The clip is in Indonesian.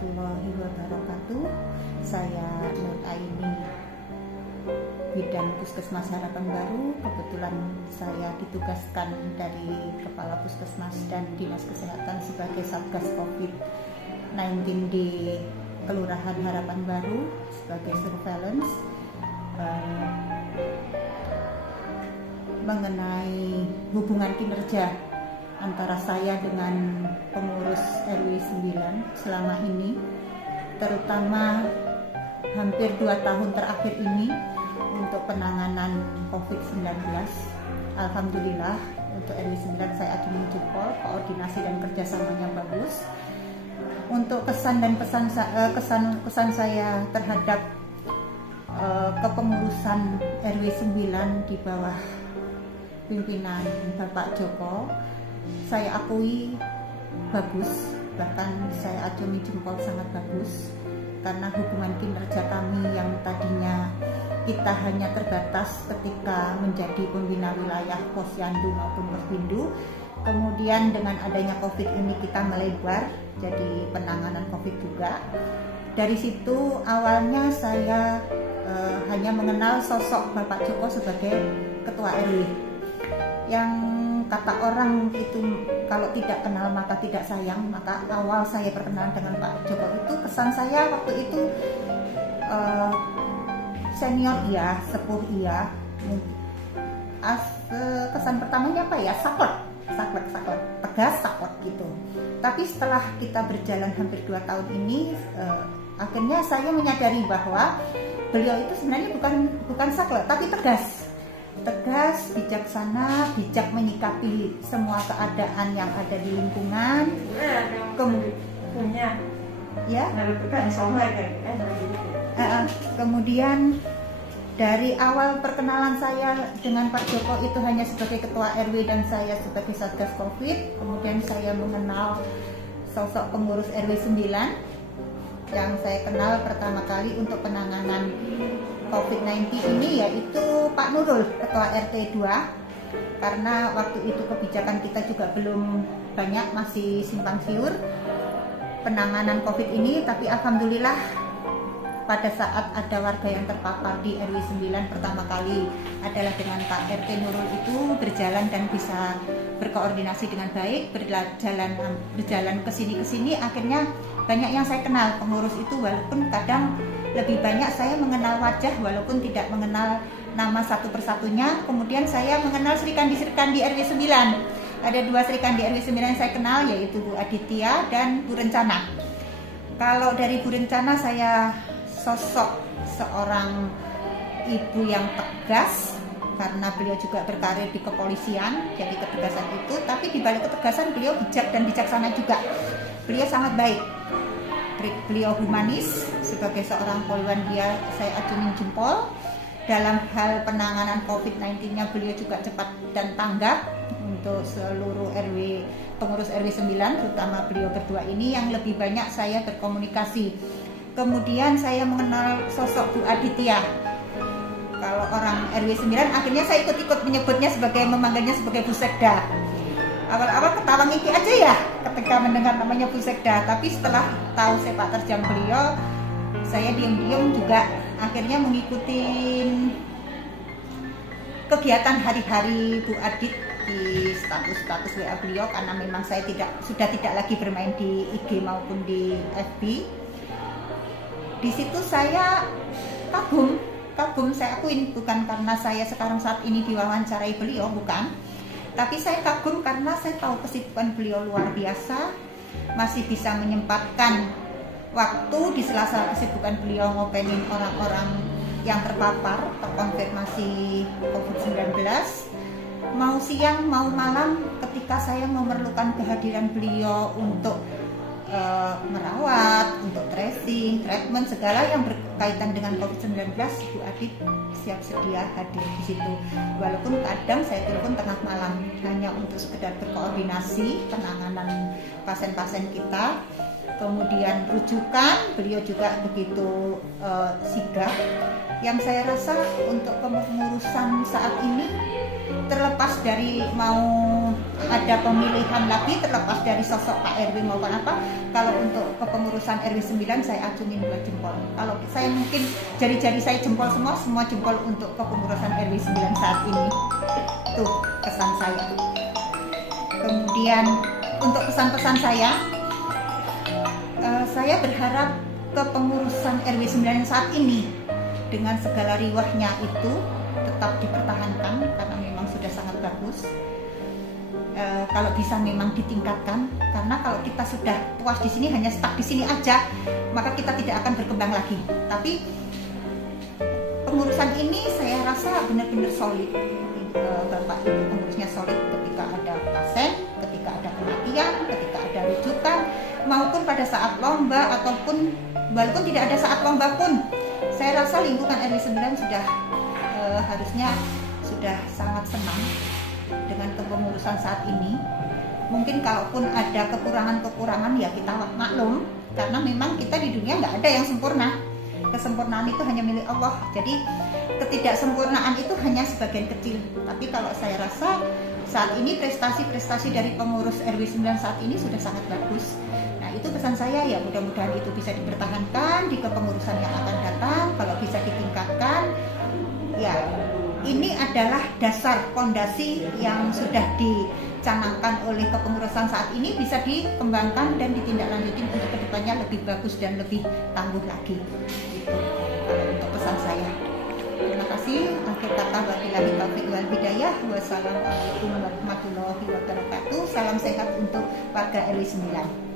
warahmatullahi wabarakatuh. Saya Nur Aini, Bidan Puskesmas Harapan Baru. Kebetulan saya ditugaskan dari Kepala Puskesmas dan Dinas Kesehatan sebagai Satgas COVID-19 di Kelurahan Harapan Baru sebagai surveillance mengenai hubungan kinerja antara saya dengan pengurus RW 9 selama ini, terutama hampir 2 tahun terakhir ini untuk penanganan COVID-19. Alhamdulillah untuk RW 9 saya acungi jempol, koordinasi dan kerjasamanya bagus. Untuk kesan dan kesan saya terhadap kepengurusan RW 9 di bawah pimpinan Bapak Joko, saya akui bagus, bahkan saya acungi jempol sangat bagus, karena hubungan kinerja kami yang tadinya kita hanya terbatas ketika menjadi pembina wilayah Posyandu maupun Pospindu, kemudian dengan adanya COVID ini kita melebar jadi penanganan COVID juga. Dari situ awalnya saya hanya mengenal sosok Bapak Joko sebagai ketua RW, yang kata orang itu kalau tidak kenal maka tidak sayang. Maka awal saya perkenalan dengan Pak Joko itu, kesan saya waktu itu senior iya, sepuh iya. Kesan pertamanya apa ya, saklek, tegas, saklek gitu. Tapi setelah kita berjalan hampir 2 tahun ini, akhirnya saya menyadari bahwa beliau itu sebenarnya bukan saklek, tapi tegas, bijaksana, bijak menyikapi semua keadaan yang ada di lingkungan. Kemudian dari awal perkenalan saya dengan Pak Joko itu hanya sebagai ketua RW dan saya sebagai Satgas COVID. Kemudian saya mengenal sosok pengurus RW 9 yang saya kenal pertama kali untuk penanganan COVID-19 ini, yaitu Pak Nurul, Ketua RT 2, karena waktu itu kebijakan kita juga belum banyak, masih simpang siur penanganan COVID ini. Tapi alhamdulillah pada saat ada warga yang terpapar di RW 9 pertama kali adalah dengan Pak RT Nurul itu berjalan dan bisa berkoordinasi dengan baik, berjalan kesini, akhirnya banyak yang saya kenal pengurus itu, walaupun kadang lebih banyak saya mengenal wajah walaupun tidak mengenal nama satu persatunya. Kemudian saya mengenal Serikandi di RW 9. Ada 2 Serikandi RW 9 yang saya kenal, yaitu Bu Aditya dan Bu Rencana. Kalau dari Bu Rencana, saya sosok seorang ibu yang tegas, karena beliau juga berkarir di kepolisian, jadi ketegasan itu. Tapi di balik ketegasan beliau bijak dan bijaksana juga. Beliau sangat baik. Beliau humanis, sebagai seorang Polwandia saya acungi jempol. Dalam hal penanganan COVID-19-nya beliau juga cepat dan tanggap untuk seluruh RW, pengurus RW 9, terutama beliau berdua ini yang lebih banyak saya berkomunikasi. Kemudian saya mengenal sosok Bu Aditya. Kalau orang RW 9 akhirnya saya ikut-ikut menyebutnya memanggilnya sebagai Bu Sekda. Awal-awal ketawa ngiki aja ya ketika mendengar namanya Bu Sekda, tapi setelah tahu sepak terjang beliau, saya diam-diam juga akhirnya mengikuti kegiatan hari-hari Bu Adit di status WA beliau, karena memang saya sudah tidak lagi bermain di IG maupun di FB. Di situ saya kagum, saya akuin, bukan karena saya sekarang saat ini diwawancarai beliau, bukan. Tapi saya kagum karena saya tahu kesibukan beliau luar biasa, masih bisa menyempatkan waktu di sela-sela kesibukan beliau ngopenin orang-orang yang terkonfirmasi COVID-19. Mau siang, mau malam, ketika saya memerlukan kehadiran beliau untuk merawat, untuk tracing, treatment, segala yang berkaitan dengan COVID-19, Bu Adit siap sedia hadir di situ. Walaupun kadang saya telepon tengah malam hanya untuk sekedar berkoordinasi penanganan pasien-pasien kita. Kemudian rujukan, beliau juga begitu sigap. Yang saya rasa untuk kepengurusan saat ini, terlepas dari mau ada pemilihan lagi terlepas dari sosok Pak RW maupun apa, kalau untuk kepengurusan RW 9 saya acungin 2 jempol. Kalau saya mungkin jari-jari saya jempol semua jempol untuk kepengurusan RW 9 saat ini. Tuh kesan saya. Kemudian untuk pesan-pesan saya berharap kepengurusan RW 9 saat ini dengan segala riwahnya itu tetap dipertahankan karena memang sudah sangat bagus. Kalau bisa memang ditingkatkan, karena kalau kita sudah puas di sini, hanya stuck di sini aja, maka kita tidak akan berkembang lagi. Tapi pengurusan ini saya rasa benar-benar solid. Bapak Ibu pengurusnya solid ketika ada pasien, ketika ada kematian, ketika ada rujukan, maupun pada saat lomba ataupun walaupun tidak ada saat lomba pun, saya rasa lingkungan RW 9 sudah harusnya sudah sangat senang dengan kepengurusan saat ini. Mungkin kalaupun ada kekurangan-kekurangan ya kita maklum, karena memang kita di dunia nggak ada yang sempurna. Kesempurnaan itu hanya milik Allah. Jadi ketidaksempurnaan itu hanya sebagian kecil. Tapi kalau saya rasa saat ini prestasi-prestasi dari pengurus RW 9 saat ini sudah sangat bagus. Nah itu pesan saya, ya mudah-mudahan itu bisa dipertahankan di kepengurusan yang akan datang. Kalau bisa ditingkatkan, ya ini adalah dasar fondasi yang sudah dicanangkan oleh kepengurusan saat ini bisa dikembangkan dan ditindaklanjuti untuk kedepannya lebih bagus dan lebih tangguh lagi. Gitu. Untuk pesan saya. Terima kasih. Akhir kata wabillahi taufiq wal hidayah. Wassalamualaikum warahmatullahi wabarakatuh. Salam sehat untuk warga RW 9.